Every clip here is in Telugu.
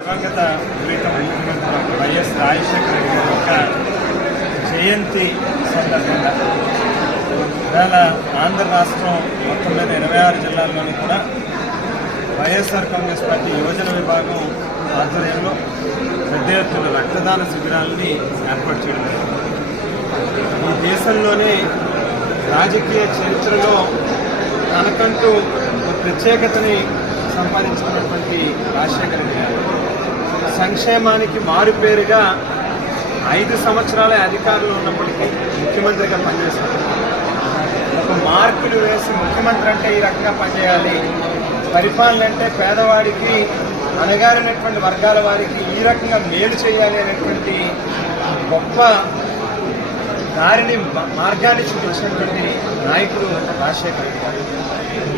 దివంగత ప్రీతం ముఖ్యమంత్రి వైఎస్ రాజశేఖర రెడ్డి గారి యొక్క జయంతి సందర్భంగా ఇవాళ ఆంధ్ర రాష్ట్రం మొత్తం మీద 26 జిల్లాల్లోని కూడా వైఎస్ఆర్ కాంగ్రెస్ పార్టీ యువజన విభాగం ఆధ్వర్యంలో పెద్ద ఎత్తున రక్తదాన శిబిరాలని ఏర్పాటు చేయడం జరిగింది. ఈ దేశంలోనే రాజకీయ చరిత్రలో తనకంటూ ఒక ప్రత్యేకతని సంపాదించుకున్నటువంటి రాజశేఖర రెడ్డి గారు సంక్షేమానికి మారుపేరుగా 5 సంవత్సరాల అధికారంలో ఉన్నప్పటికీ ముఖ్యమంత్రిగా పనిచేశారు. ఒక మార్కులు వేసి ముఖ్యమంత్రి అంటే ఈ రకంగా పనిచేయాలి, పరిపాలన అంటే పేదవాడికి అణగారినటువంటి వర్గాల వారికి ఈ రకంగా మేలు చేయాలి అనేటువంటి గొప్ప దారిని మార్గాన్ని చూపించినటువంటి నాయకుడు రాజశేఖర రెడ్డి గారు.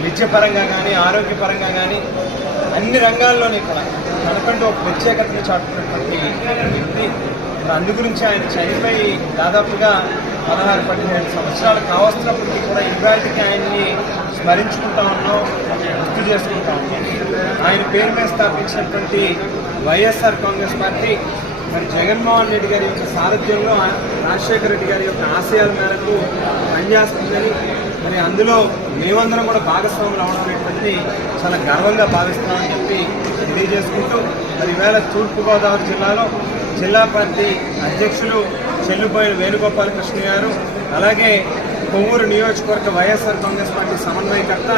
విద్యపరంగా కానీ ఆరోగ్యపరంగా కానీ అన్ని రంగాల్లోనే కూడా తనకంటూ ఒక ప్రత్యేకతను చాటుకున్నటువంటి వ్యక్తి. అందు గురించి ఆయన చనిపోయి దాదాపుగా 16-17 సంవత్సరాలు కావస్తున్నప్పటికీ కూడా ఇవాళకి ఆయన్ని స్మరించుకుంటా ఉన్నాం, గుర్తు చేసుకుంటా ఉన్నాం. ఆయన పేరు మీద స్థాపించినటువంటి వైఎస్ఆర్ కాంగ్రెస్ పార్టీ మరి జగన్మోహన్ రెడ్డి గారి యొక్క సారథ్యంలో రాజశేఖర రెడ్డి గారి యొక్క ఆశయాల మేరకు పనిచేస్తుందని, మరి అందులో మేమందరం కూడా భాగస్వాములు అవడం అనేటువంటి చాలా గర్వంగా భావిస్తామని చెప్పి తెలియజేసుకుంటూ, మరి ఈవేళ తూర్పుగోదావరి జిల్లాలో జిల్లా పార్టీ అధ్యక్షులు చెల్లుబోయిన వేణుగోపాలకృష్ణ గారు, అలాగే కొవ్వూరు నియోజకవర్గ వైఎస్ఆర్ కాంగ్రెస్ పార్టీ సమన్వయకర్త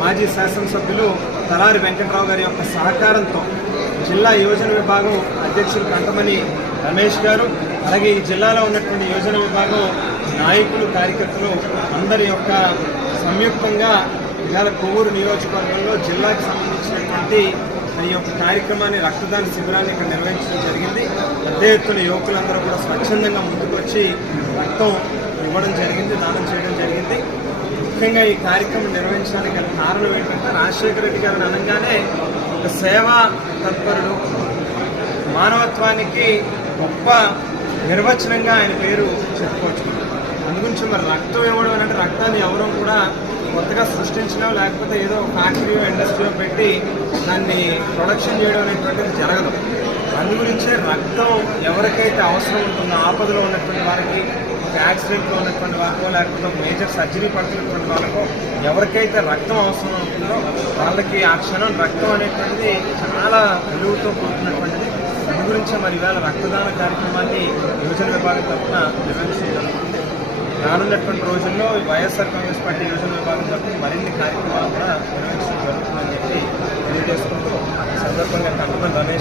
మాజీ శాసనసభ్యులు తలారి వెంకట్రావు గారి యొక్క సహకారంతో జిల్లా యువజన విభాగం అధ్యక్షులు కంటమణి రమేష్ గారు, అలాగే ఈ జిల్లాలో ఉన్నటువంటి యువజన విభాగం నాయకులు కార్యకర్తలు అందరి యొక్క సంయుక్తంగా ఇవాళ కొవ్వూరు నియోజకవర్గంలో జిల్లాకి సంబంధించినటువంటి ఈ యొక్క కార్యక్రమాన్ని రక్తదాన శిబిరాన్ని ఇక్కడ నిర్వహించడం జరిగింది. పెద్ద ఎత్తున యువకులందరూ కూడా స్వచ్ఛందంగా ముందుకొచ్చి రక్తం ఇవ్వడం జరిగింది, దానం చేయడం జరిగింది. ముఖ్యంగా ఈ కార్యక్రమం నిర్వహించడానికి గల కారణం ఏంటంటే రాజశేఖర రెడ్డి గారిని అనగానే ఒక సేవా తత్పరుడు, మానవత్వానికి గొప్ప నిర్వచనంగా ఆయన పేరు చెప్పుకోవచ్చు. అందుగురించి మరి రక్తం ఇవ్వడం అంటే రక్తాన్ని ఎవరూ కూడా కొత్తగా సృష్టించడం లేకపోతే ఏదో ఫ్యాక్టరీయో ఇండస్ట్రీయో పెట్టి దాన్ని ప్రొడక్షన్ చేయడం అనేటువంటిది జరగదు. అందుగురించే రక్తం ఎవరికైతే అవసరం ఉంటుందో, ఆపదలో ఉన్నటువంటి వారికి, ఒక యాక్సిడెంట్లో ఉన్నటువంటి వారికో లేకపోతే ఒక మేజర్ సర్జరీ పడుతున్నటువంటి వాళ్ళకో ఎవరికైతే రక్తం అవసరం ఉంటుందో వాళ్ళకి ఆ క్షణం రక్తం అనేటువంటిది చాలా విలువతో కూడుకున్నటువంటిది. అందు గురించే మరి ఇవాళ రక్తదాన కార్యక్రమాన్ని యువజన విభాగం తరఫున నిర్వహించడం జరుగుతుంది. రానున్నటువంటి రోజుల్లో వైఎస్ఆర్ కాంగ్రెస్ పార్టీ యువజన విభాగం తరఫున మరిన్ని కార్యక్రమాలు కూడా నిర్వహించడం జరుగుతుందని చెప్పి తెలియజేసుకుంటూ సందర్భంగా కంటమణి రమేష్